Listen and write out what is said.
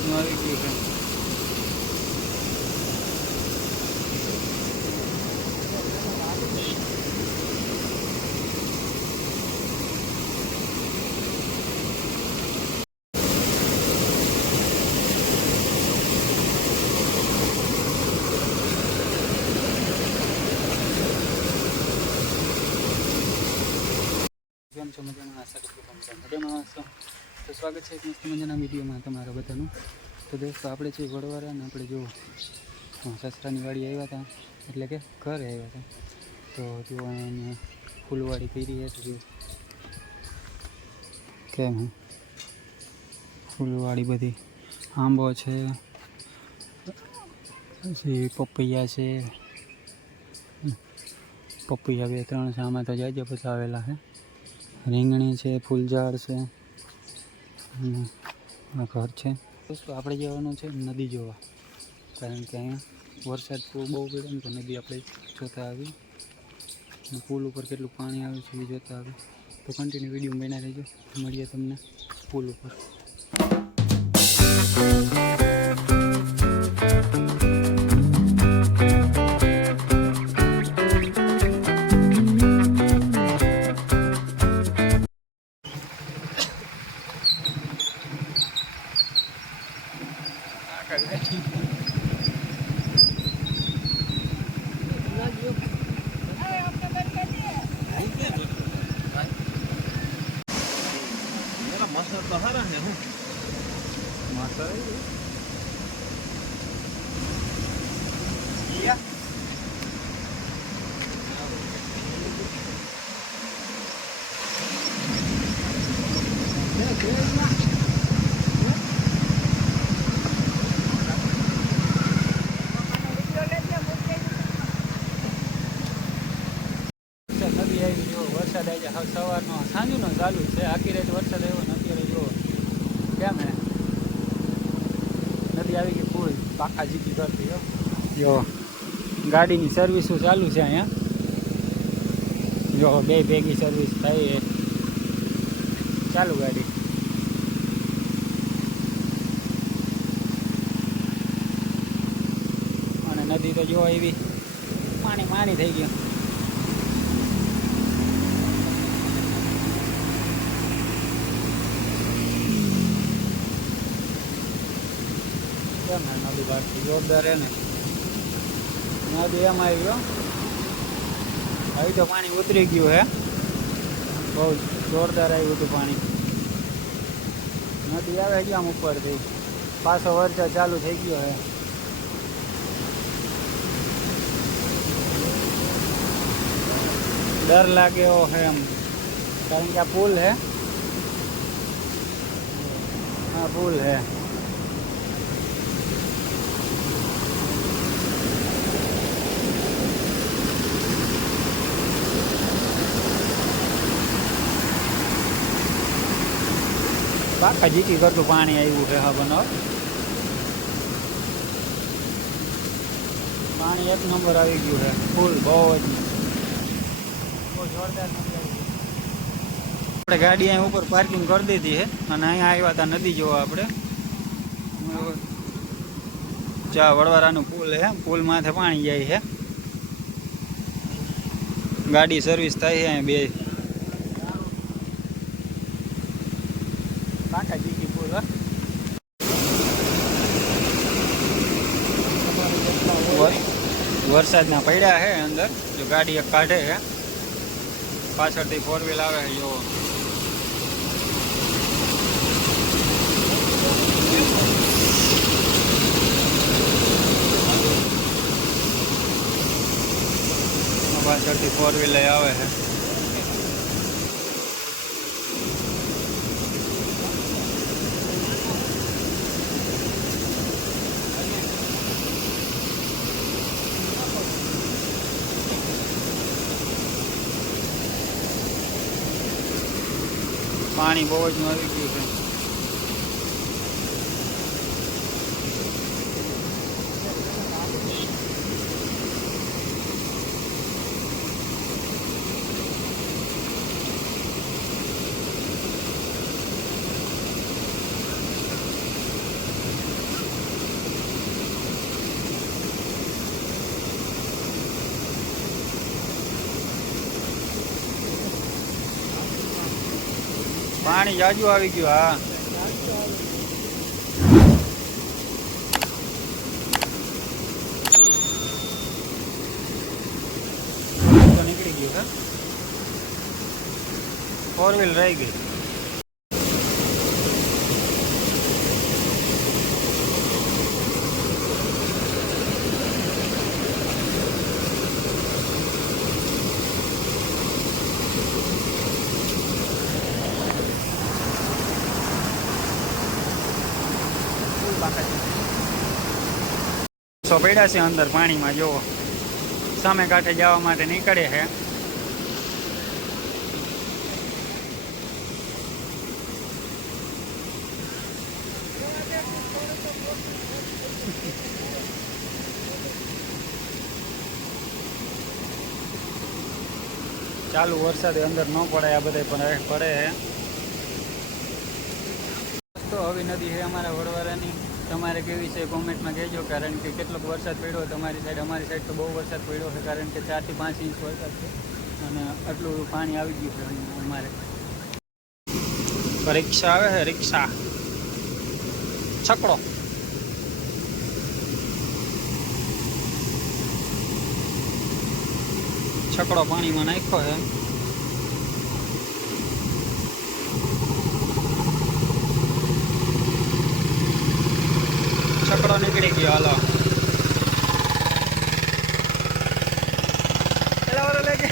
જ આવી ગયું છે. કેમ છો? મજામાં? આશા કરું છું મજામાં હશો. તો સ્વાગત છે એક મસ્ત મજાના વિડીયોમાં તમારા બધાનું. તો દોસ્તો આપણે છે વડવારા ને આપણે જો સસરાની વાડી આવ્યા હતા, એટલે કે ઘરે આવ્યા હતા. તો જો એને ફૂલવાડી કરી હતી કેમ ફૂલવાડી બધી આંબો છે, પછી પપૈયા છે, પપૈયા 2-3 છે. આમાં તો જાજે બધા આવેલા છે. રીંગણી છે, ફૂલઝાડ છે, આ ઘર છે. દોસ્તો આપણે જવાનું છે નદી જોવા, કારણ કે અહીંયા વરસાદ બહુ પડે ને તો નદી આપણે જોતા આવી, પુલ ઉપર કેટલું પાણી આવે છે એ જોતા આવે. તો કન્ટિન્યુ વિડીયો બનાવી રહેજો, મળીએ તમને પુલ ઉપર. तो हरा है हूँ माता નદી આવી જો વરસાદ આવી જાય. સવારનો સાંજનો ચાલુ છે, આખી રાત વરસાદ આવ્યો ને અત્યારે જો કેમ હે નદી આવી ગઈ ફૂલ પાખા જીતી કરતી. જો ગાડીની સર્વિસો ચાલુ છે અહીંયા. જો બે ભેગી સર્વિસ થાય, ચાલુ ગાડી. અને નદી તો જો એવી પાણી થઈ ગયું. નદી બાકી જોરદાર હે ને, નદી એમ આવી ગયો. હવે તો પાણી ઉતરી ગયું હે, બહુ જોરદાર આવ્યું હતું પાણી. નદી આવે છે આમ ઉપરથી, પાછો વરસાદ ચાલુ થઈ ગયો હે. ડર લાગે એવો હે એમ, કારણ કે આ પુલ હે. હા પુલ હે. પાખા જીકી કરતું પાણી આવ્યું છે. હા બનાવ પાણી એક નંબર આવી ગયું છે, ફૂલ બહુ જ જોરદાર. આપણે ગાડી અહીં ઉપર પાર્કિંગ કરી દીધી છે અને અહીંયા આવ્યા હતા નદી જોવા આપણે. વડવારાનું પુલ છે, પુલ માથે પાણી જાય છે. ગાડી સર્વિસ થાય છે અહીં બે પાખા જીકી પુલ. વરસાદના પડ્યા છે અંદર, જો ગાડી એક કાઢે છે, પાછળથી 4 વ્હીલ આવે છે. જો પાછળથી 4 વ્હીલ આવે છે. પાણી બહુ જ આવી ગયું છે. પાણી જાજુ આવી ગયું. હા, તો નીકળી ગયું. હા, 4 વ્હીલ રહી ગઈ. પડ્યા છે અંદર પાણીમાં. જોવો સામે કાંઠે જવા માટે નીકળે છે. ચાલુ વરસાદે અંદર ન પડે, આ બધા પણ પડે છે. તો આવી નદી છે અમારા વડવાળાની. તમારે કેવી છે કોમેન્ટમાં કહેજો, કારણ કે કેટલોક વરસાદ પડ્યો તમારી સાઈડ. અમારી સાઈડ તો બહુ વરસાદ પડ્યો છે, કારણ કે 4 થી 5 ઇંચ વરસાદ છે અને આટલું પાણી આવી ગયું છે અમારે. રિક્ષા આવે છે, રિક્ષા છકડો. છકડો પાણીમાં નાખ્યો છે. છકડો નીકળી ગયો. હાલો પેલા વાળો લે કે